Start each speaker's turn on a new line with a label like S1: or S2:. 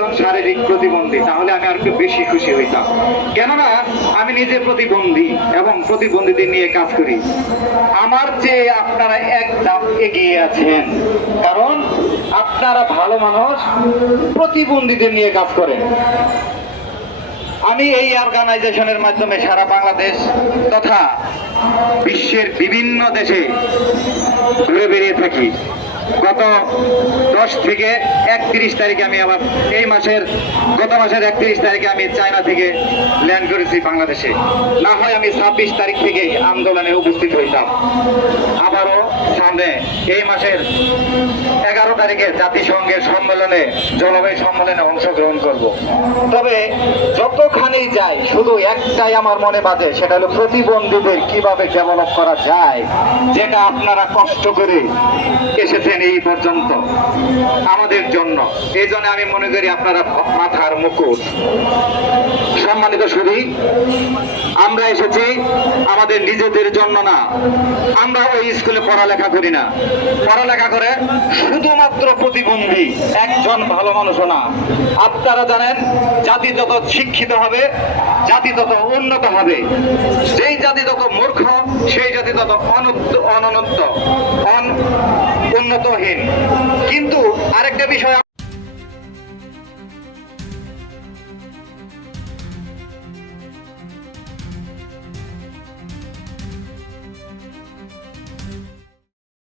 S1: একজন শারীরিক প্রতিবন্ধী, তাহলে আমি আর একটু বেশি খুশি হইতাম। কেননা, আমি নিজে প্রতিবন্ধী এবং প্রতিবন্ধীদের নিয়ে কাজ করি। আমার চেয়ে আপনারা এক ধাপ এগিয়ে আছেন। কারণ, আপনারা ভালো মানুষ, প্রতিবন্ধীদের নিয়ে কাজ করেন। আমি এই অর্গানাইজেশনের মাধ্যমে সারা বাংলাদেশ তথা বিশ্বের বিভিন্ন দেশে ঘুরে বেরিয়ে থাকি। গত দশ থেকে একত্রিশ তারিখে আমি আবার এই মাসের, গত মাসের একত্রিশ তারিখে আমি চায়না থেকে ল্যান্ড করেছি বাংলাদেশে। না হয় আমি ছাব্বিশ তারিখ থেকে আন্দোলনে উপস্থিত হইতাম। আবারও সামনে এই মাসের এগারো তারিখে জাতিসংঘের সম্মেলনে জলবায়ু সম্মেলনে অংশগ্রহণ করব। তবে যতখানেই যাই শুধু একটাই আমার মনে বাজে, সেটা হলো প্রতিবন্ধীদের কীভাবে ডেভেলপ করা যায়, যেটা আপনারা কষ্ট করে এসেছেন এই পর্যন্ত আমাদের জন্য। এই জন্য আমি মনে করি আপনারা মাথার মুকুট। সম্মানিত শুধু আমরা এসেছি আমাদের নিজেদের জন্য না। আমরা ওই স্কুলে পড়ালেখা করি না। পড়ালেখা করে শুধুমাত্র প্রতিবন্ধী, একজন ভালো মানুষও না। আপনারা জানেন, জাতি যত শিক্ষিত হবে, জাতি তত উন্নত হবে। যেই জাতি তত মূর্খ, সেই জাতি তত অনন্ত অন উন্নতহীন। কিন্তু আরেকটা বিষয়